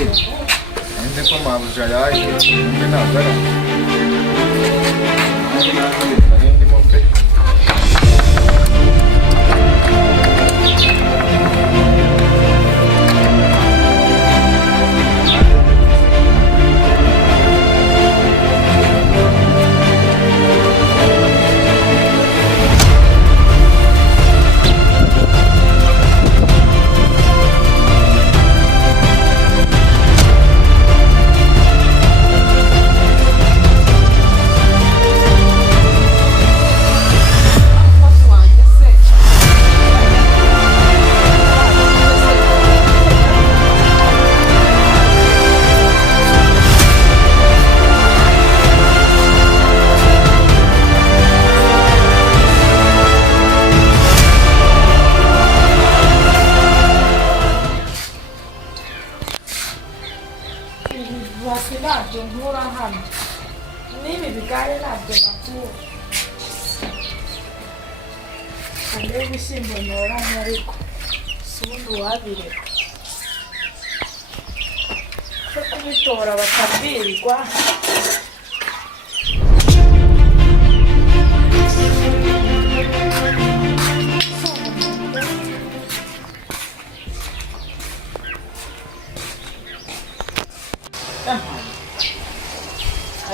Ende ko mabuja yaje mbe nagara ndi mo pe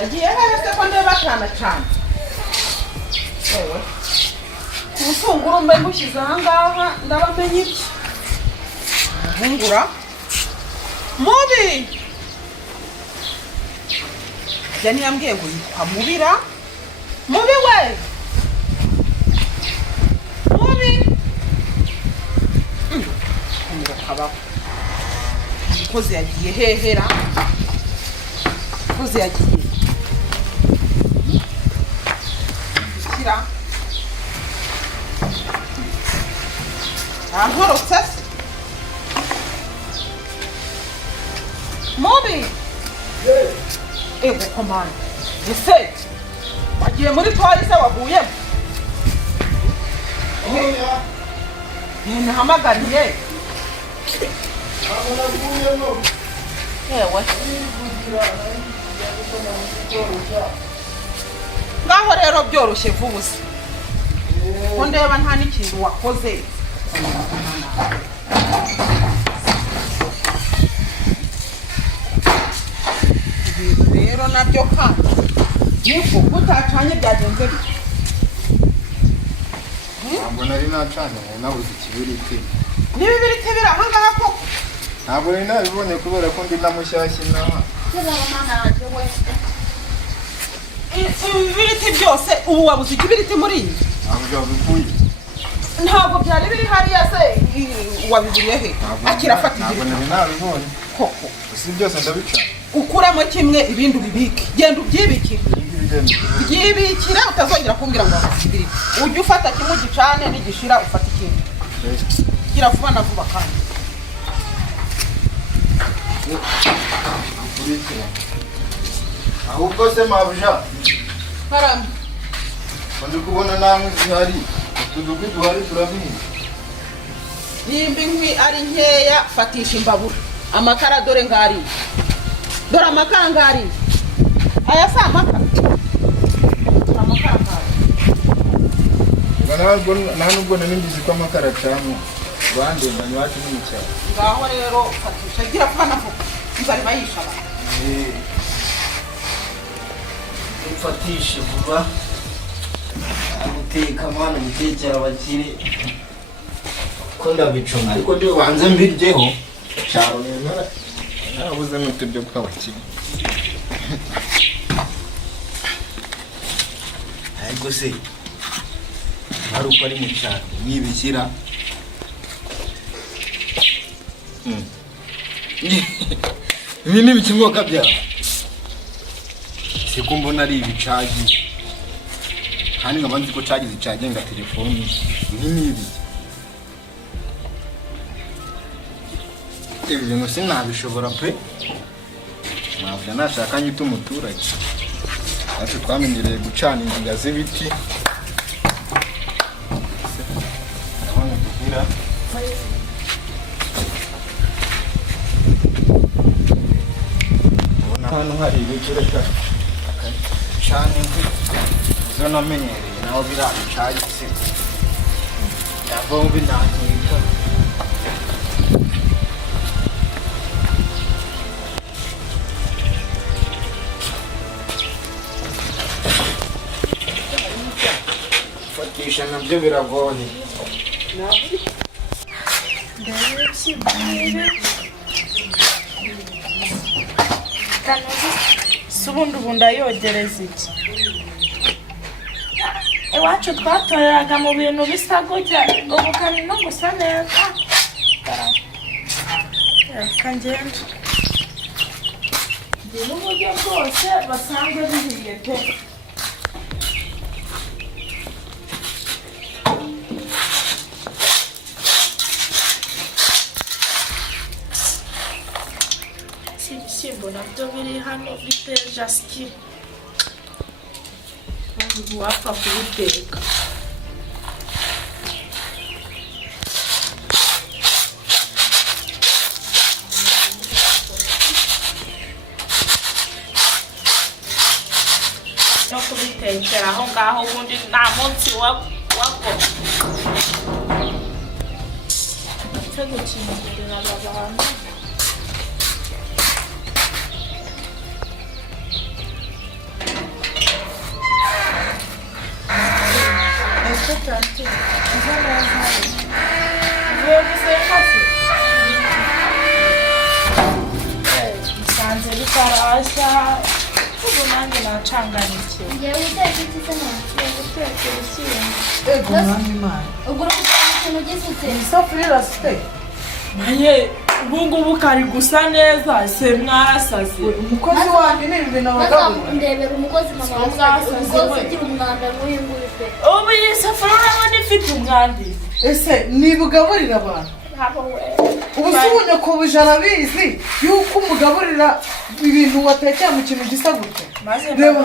agiye hese ko ndeba cyane cyane ewe Musunguru mbe mushize ahangaha ndabamenye iki Muhungura mubi Jani yambwiye ngo yitwa Mubira mubi we mubi Umukaba Umukozi yagiye hehera Umukozi yagiye Kira Ahorotse Mobi Ego komanda Ese Wagiye muri twari se waguyemo Nahamagariye Ewe Ngaho rero byoroshye vubuze Ko ndeba nta n'ikintu wakoze Rero nabyo kandi Nifu utacanye byagenze bite Ntabwo nari nacanye nabuze ikibiriti N'ibibiriti biri aha ngaha ko Ntabwo nari nabibonye kubera ko ndi namushyashya naha Ibibiriti byose ubu wabuze ikibiriti muri iyi Ntabwo bivuye Ntabwo byari biri hariya se wabiburiye he akirafata Ntabwo nari nabibonye koko si byose ndabica Ukuramo kimwe ibindi ubibike genda ubyibikire Byibikira utazongera kumbwira ngo wasibiriti ujye ufata kimwe gicane n'igishira ufata ikindi Gira vuba na vuba kandi Ahubwo se mabuja Harambe Ndi kubona namwe zihari Tudugwi duhari turabizi Nimba inkwi ari nkeya fatisha imbabura Amakara dore ngari Dore amakara ngari Aya si amakara Amakara ngari Nubwo nanimbizi ko amakara cyane Rwandenganye wacu n'umucyaro Ngaho rero fatisha gira vuba na vuba Nzari bayisha abantu Fatisha vuba Guteka mana gutekera abakire ko ndabicunga ariko byo banze mbiryeho cyaro neza Nabuze n'utubyo kw'abakire ariko se hari uko ari mu cyaro nibishyira Ibi ni ibikimwoka byawe Siko mbona ari ibicaji Kandi nkaba nzi ko cagize icagenga telefoni Ibi ni ibi Ibi bintu sinabishobora pe Ntabwo nashaka nyita umuturage Ati twamenyereye gucana inziga z'ibiti Ndabona kugira hano hari ibigureka cyane inkwi izo namenyereye naho birabicagitse yavamo binangirika. Fatisha nabyo biragoye. Subundi ubu ndayogereza iki? Iwacu twatoreraga mu bintu bisa gutya, ubu kandi no gusa neza. Reka ngende. Ndi n'uburyo bwose basanzwe bihiye pe. Ibishyimbo nabyo biri hano biteje asiki, wapfa kubiteka. No kubitekera aho ngaho ubundi nta munsi wako cyo gukingurira abantu. Nsanze bitarashya ubu nanjye nacanganikiye. Ngewe utetse iki se ntakiye guteka ibishyimbo. Ego mwami Imana. Ubwo uri gutanga ikintu gisutse. Isafuriya irasute. Maye ubu ngubu kari gusa neza se mwarasaze. Umukozi wanjye ni ibintu abagabo. Ndebera umukozi mama wasaze. Umukozi ugira umwanda nk'uyu nguyu pe. Ubu iyi safuriya urabona ifite umwanda. Ese nibugaburira abantu? Ubu se ubunyakubuje arabizi yuko umugaburira ibintu watekera mu kintu gisa gutya. Reba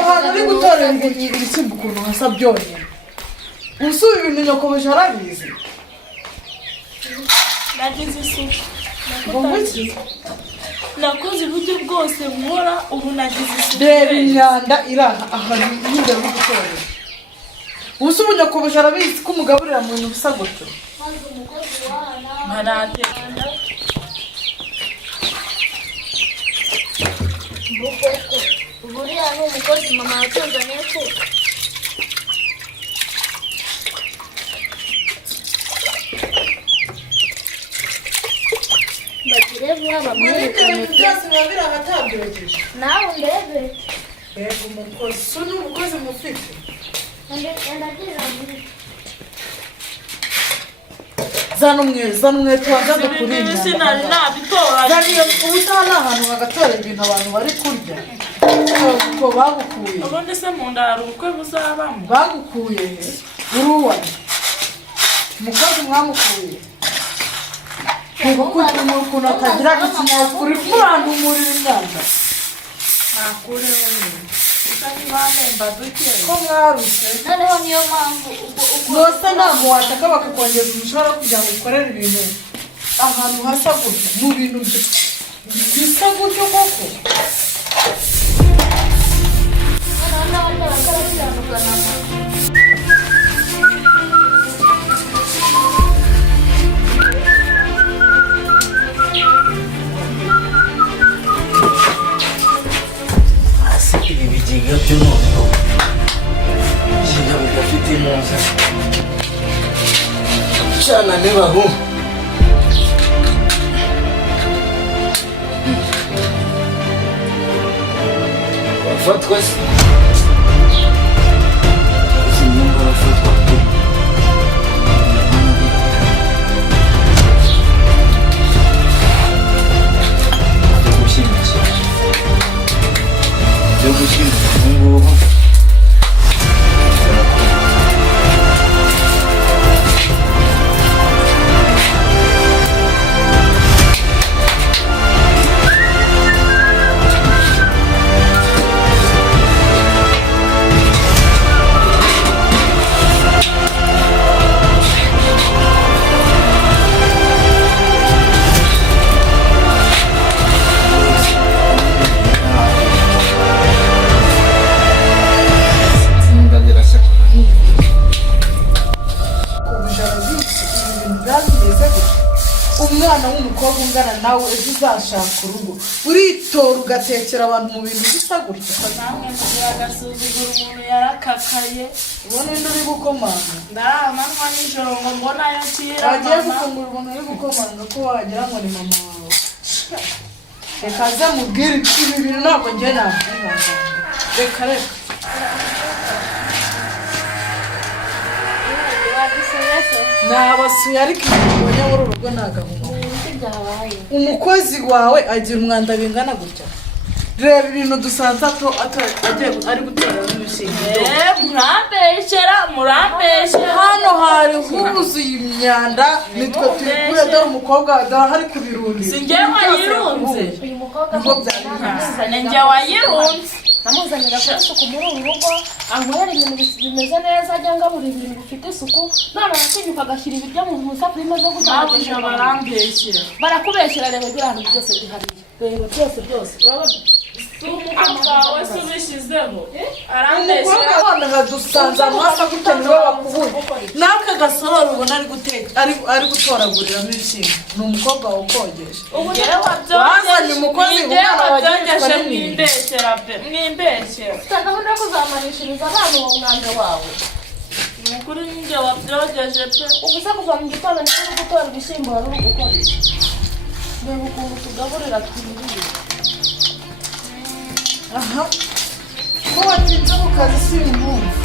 ahantu uri gutorera ibishyimbo ukuntu hasa byonyine. Ubu se ibintu nyakubuje arabizi? Nagize isuku. Nakoze uburyo bwose nkora ubu nagize isuku. Reba imyanda iri ahantu imbere yo gutorera. Ubu se ubunyakubuje arabizi ko umugaburira mu bintu bisa gutya. Buriya ni umukozi mama watuzaniye ko. Bagire vuba bamwerekane. Byose biba biri ahatabyogeje. Nawe ndebe. Reba umukozi. So ni umukozi mufite. Ndagira muri. Zana umwete wagaze kuri ibi sinari nabitora. Zaniye ubutaha ni ahantu hagatorera ibintu abantu bari kurya. Ko bagukuye. Ubundi se mu nda hari ubukwe buzabamo. Bagukuye uruwa. Umukozi mwamukuye. Kuko ukuntu atagira ikinyabupfura kurana umuriro imyanda. Nakure wenyine. Usanga bamemba duke. Ko mwaruse. Noneho niyo mpamvu Nose ntabwo wataka bakakongeza umushahara kugira ngo ukorere ibintu ahantu hasa gutya mu bintu bisa gutyo koko. Hasi ibi bigega byo noneho bigega bidafite impuza cana nebaho bafatwa se inyungu bafatwa pe byo gushyingura ubu ngubu ungana nawe ejo uzashaka urugo uritora ugatekera abantu mu bintu bisa gutya namwe mugira agasuzuguro umuntu yarakakaye ubona indi uri gukomanga ndaramanywa nijoro ngo mbonayo kira wagiye gufungura umuntu uri gukomanga ko wagira ngo ni mama wawe reka aze mubwire ibi bintu ntabwo njye nakwihangana reka nabasuye ariko ibintu muri uru rugo nagahuma umukozi wawe agira umwanda bingana gutya reba ibintu dusanze ari gutera n'ibishingiye murambeshyera hano hari huzuye imyanda nitwe turi kure dore umukobwa dore hari kubirundira si njye wayirunze uyu mukobwa ni njye wayirunze namuzanira kuri isuku muri uru rugo anywera ibintu bimeze neza ajya ngaburira ibintu bifite isuku none aratinyuka agashyira ibiryo mu isafuriya imeze gutya barambeshyera barakubeshyera reba biriya bintu byose bihariye reba byose urabona umukobwa wawe se ubishyizeho umukobwa abana badusanze amasa gutya niwe wakubuye n'aka gasororo ubona ari gutoraguriramo ibishyimbo ni umukobwa wakogesha wazanye umukozi umwana wagengeshe mwimbeshyera ufite gahunda yo kuzamanishiriza abana uwo mwanda wawe ni ukuri ninjye wabyogeje pe ubu se kuva mu gitondo niko uri gutora ibishyimbo wari uri gukora reba ukuntu tugaburira twiririye aha ko watinze mu kazi si uyu munsi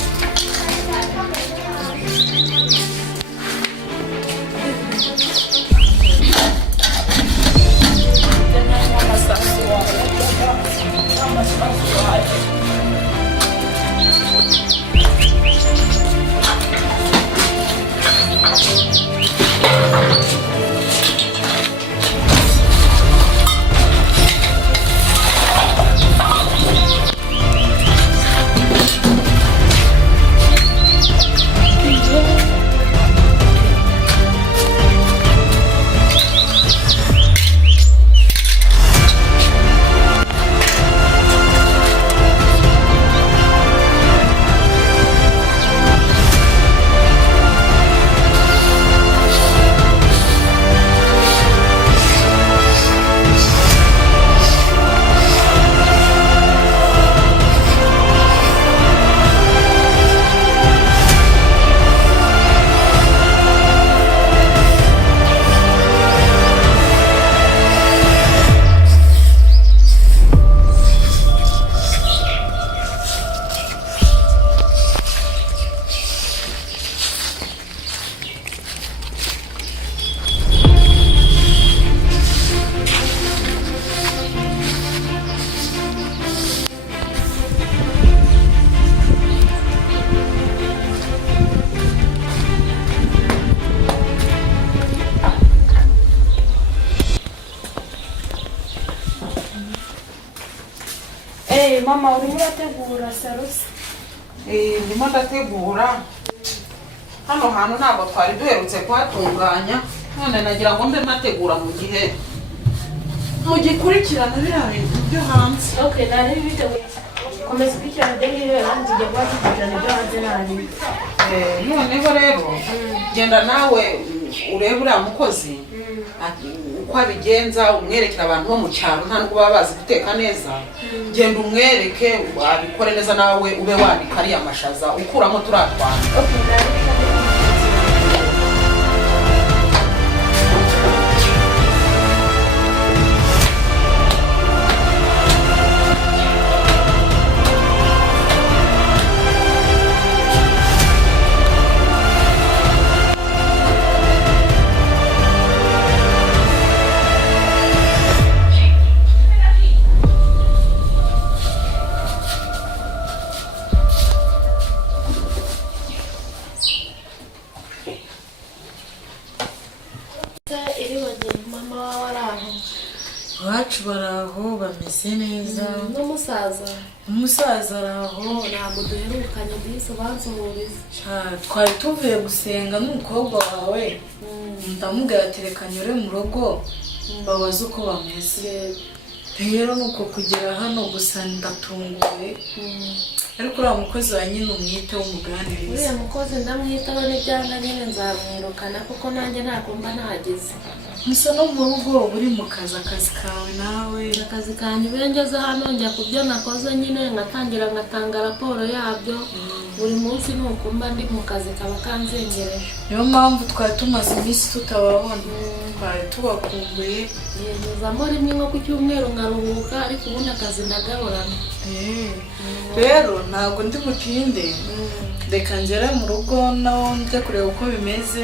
mama urimo urategura sarusa ndimo ndategura hano hantu ntabwo twari duherutse kuhatunganya none nagira ngo mbe mategura mu gihe mugikurikirana biriya bintu byo hanze okay nari biteguye komeza ukurikirana deni hanze igihe wagikurikirana ibyo hanze nari noneho rero genda nawe urebe uriya mukozi uko abigenza umwerekera abantu bo mu cyaro nta nubwo baba bazi guteka neza genda umwereke abikore neza nawe ube wanika ariya mashaza ukuramo turatwana bacu baraho bameze neza n'umusaza araho ntabwo duherukanye ndetse bansohoreza twari tuvuye gusenga n'umukobwa wawe ndamubwira ati reka nyure mu rugo babaze uko bameze rero nuko kugera hano gusa ndatunguwe ariko uriya mukozi wa nyine umwiteho umuganiriza. uriya mukozi ndamwitaho n'ibyanga nyine nzamwirukana kuko nanjye ntabwo mba nahageze. Musa no mu rugo uri mu kazi kawe nawe. Akazi kanjye iyo ngeze hano njya ku byo nakoze nyine ngatanga raporo yabyo. Buri munsi nuko mba ndi mu kazi kaba kanzengereje. Niyo mpamvu twari tumaze iminsi tutababona. Twari tubakumbuye. Yezamo rimwe nko ku cyumweru ngaruhuka ariko ubundi akazi ndagahorana. Rero ntabwo ndi butinde. Reka ngere mu rugo naho njye kureba uko bimeze.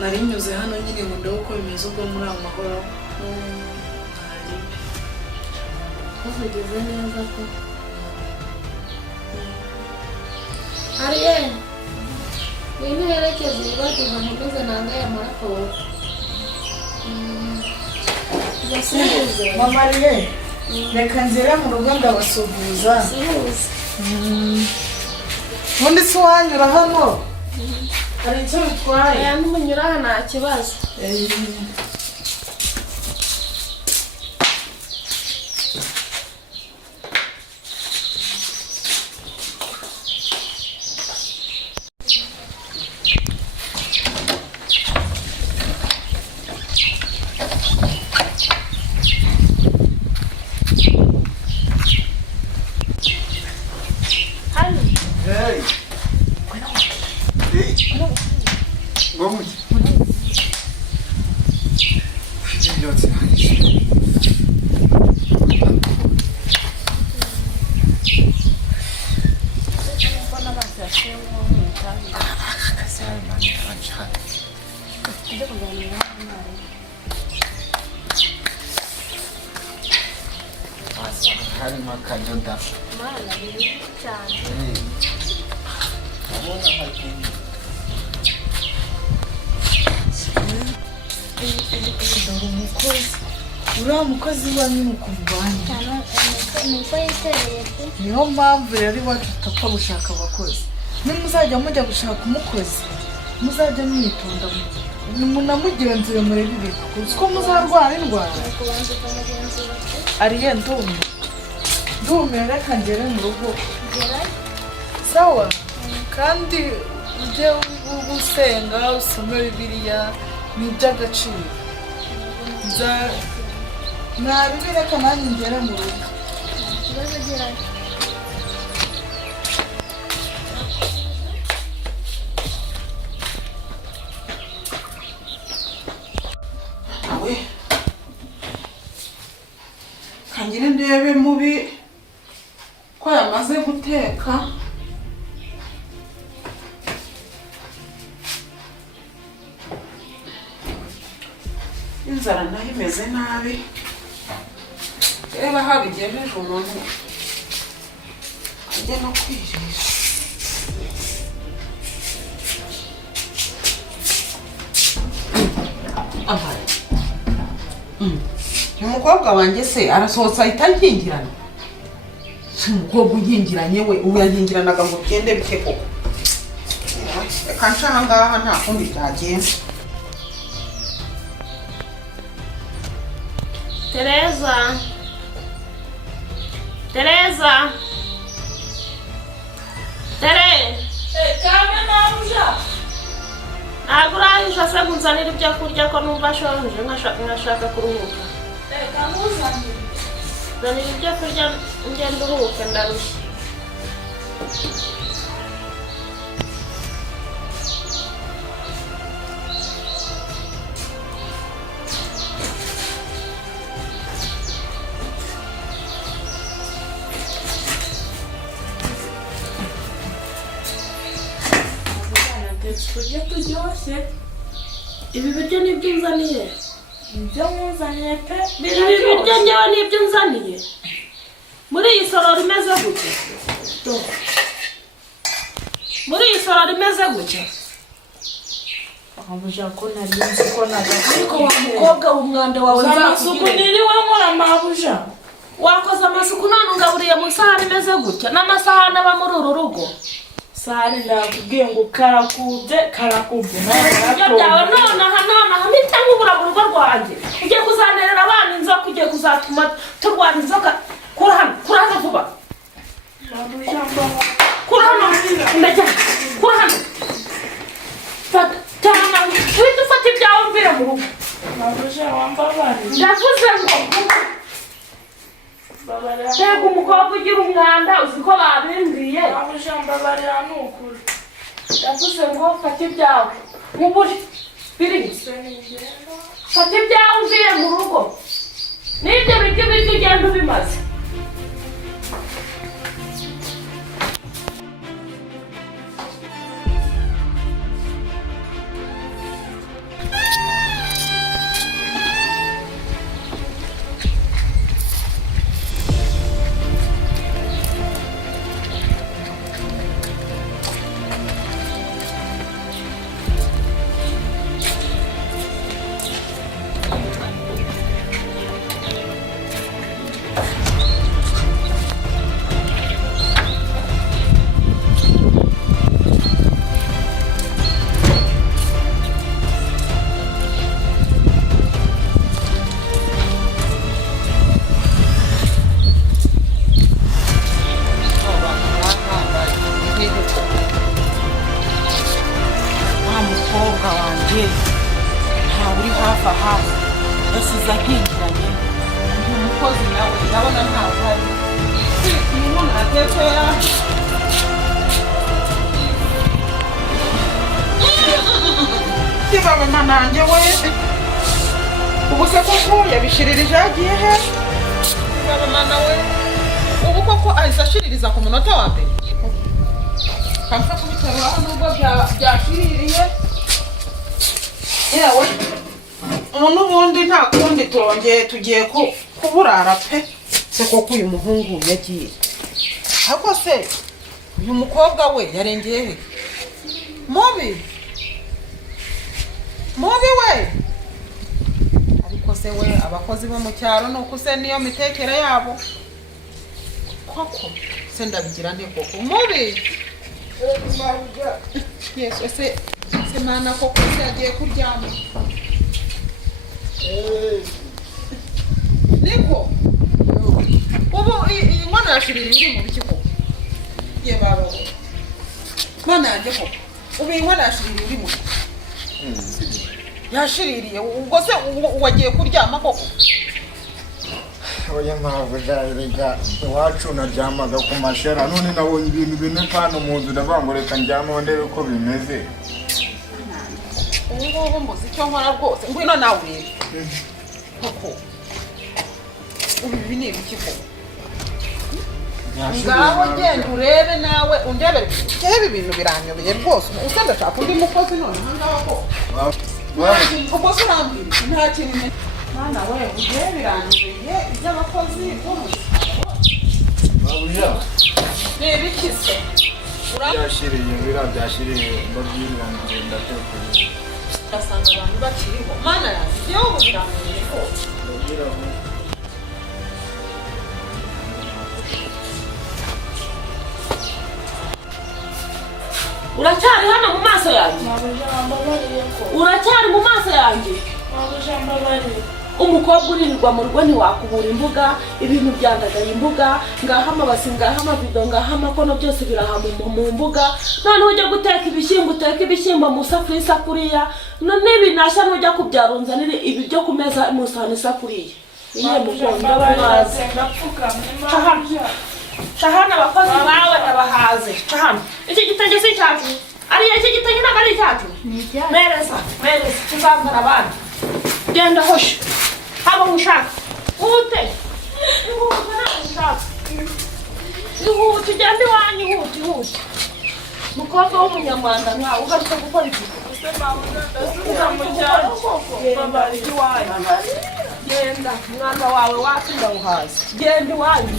Nari nyuze hano nyine ngo ndebe uko bimeze ubwo muri amahoro. Ugeze neza ko. Ariye. Wino yerekeza ibageza nkomeze nangaye amaraporo. Mama Ariye. Reka ngere mu rugo ndabasuhuza. Ubundi se wanyura hano? Hari icyo bitwaye? Aya n'umunyura aha nta kibazo. harimo akadoda Mana biri cyane. abona hakindi umukozi uriya mukozi wa nyine ukuvanye Nuko yitereye pe. niyo mpamvu rero iwacu tutapfa gushaka abakozi nimuzajya mujya gushaka umukozi muzajya mwitonda munamugenzure murebe ibintu kuko muzarwara indwara. Kubanza ukamugenzura. Ariye ndumiwe reka ngere mu rugo Gerayo. sawa kandi ujye usenga usome bibiliya ni iby'agaciro nabibireka nanjye ngere mu rugo. Ikibazo gerayo. Awe kangire ndebe mubi ko yamaze guteka. Inzara nayo imeze nabi. Reba habigejeje umuntu ajya no kwirisha. Umukobwa wanjye se arasohotse ahita nkingirana. Umukobwa unkingiranye we ubu yankingiranaga ngo ugende bite koko. Reka nca aha ngaha nta kundi byagenda. Tereza. Kame nabuja Ntabwo urahisha se kunzanira ibyo kurya ko numva ashonje nkashaka kuruhuka. kamuzanire Zanira ibyo kurya ngenda uruhuke ndarushye. kurya turyoshye Ibi biryo nibyo unzaniye? ibyo muzaniye pe Ibi biryo njyewe nibyo unzaniye? Muri iyi sorori imeze gutya? Muri iyi sorori imeze gutya? abuja ko nari ko naga Ariko wa mukobwa w'umwanda wawe amasuku niriwe nkora mabuja wakoze amasuku none ungaburiye mu isahani imeze gutya n'amasahani aba muri uru rugo. sari ndakubwiye ngo karakubye Ibyo byawe nonaha mpita nkubura mu rugo rwanjye. Ugiye kuzanterera abana inzoka, ugiye kuzatuma turwana inzoka. Kura hano vuba. kura hano ndajya kura hano fata cyane wita ufata ibyawe umvira mu rugo ndavuze ngo Tega umukobwa ugira umwanda uzi ko babimbwiye ndavuze ngo fata ibyawe muburi biri fata ibyawe umvire mu rugo n'ibyo biryo ugenda ubimaze uri hafi aha yasize ahinjiranye umukozi nawe ndabona ntawe uhari umuntu aratepera kibaba manange we ubu se koko yabishiririje yagiye he kibaba mana we ubu koko ahise ashiririza ku munota wa mbere kamfa kubiterura nubwo byashiririye yewe n'ubundi nta kundi tugiye kuburara pe se koko uyu muhungu yagiye ariko se uyu mukobwa we yarengeye he mubi we ariko se we abakozi bo mu cyaro nuko se niyo mitekere yabo koko se ndabigira nte koko mubi yesu se mana koko se yagiye kuryama niko ubu inkono yashiririye uri mu biki koko ye baba mana yanjye koko ubu inkono yashiririye uri mu biki yashiririye ubwo se wagiye kuryama koko oya mpamvu rega iwacu naryamaga ku mashera none nabonye ibintu bine hano mu nzu ndavuga ngo reka ndyame ndebe uko bimeze ubu ngubu mbuze icyo nkora rwose ngwino nawe urebe koko ubu ibi ni ibiki koko ngaho genda urebe nawe undebere kebe ibintu biranyobeye rwose use ndashaka undi mukozi none ahangaha koko ubwo se urambwira nta kintu mwana we ugiye biranyobeye iby'abakozi bo mu babuja ni ibiki se byashiriye byashiriye mbabwirira ngenda tekereza ugasanga abantu bakiriho mana yanjye yewe ubu biranyobeye rwose uracyari hano mu maso yanjye uracyari mu maso yanjye umukobwa urinirwa mu rugo ntiwakubura imbuga ibintu byandagaye imbuga ngaho amabasi ngaho amabido ngaho amakono byose biraha mu mbuga noneho ujya guteka ibishyimbo uteka ibishyimbo mu isafuriya n'ibinashya n'ujya kubyarunzanira ibi byo ku meza mu isafuriya iye mugondo baze Shahana abakozi bawe nabahaze Shahana iki gitenge si cyacu ariya iki gitenge ntabwo ari icyacu mereza tuzambara abandi genda hoshe haba mushaka uhute ntabwo ushaka ihute ugende iwanyu ihute mukobwa w'umunyarwanda nkawe ugarutse gukora iki genda mwana wawe wacu ndawuhaze genda iwanyu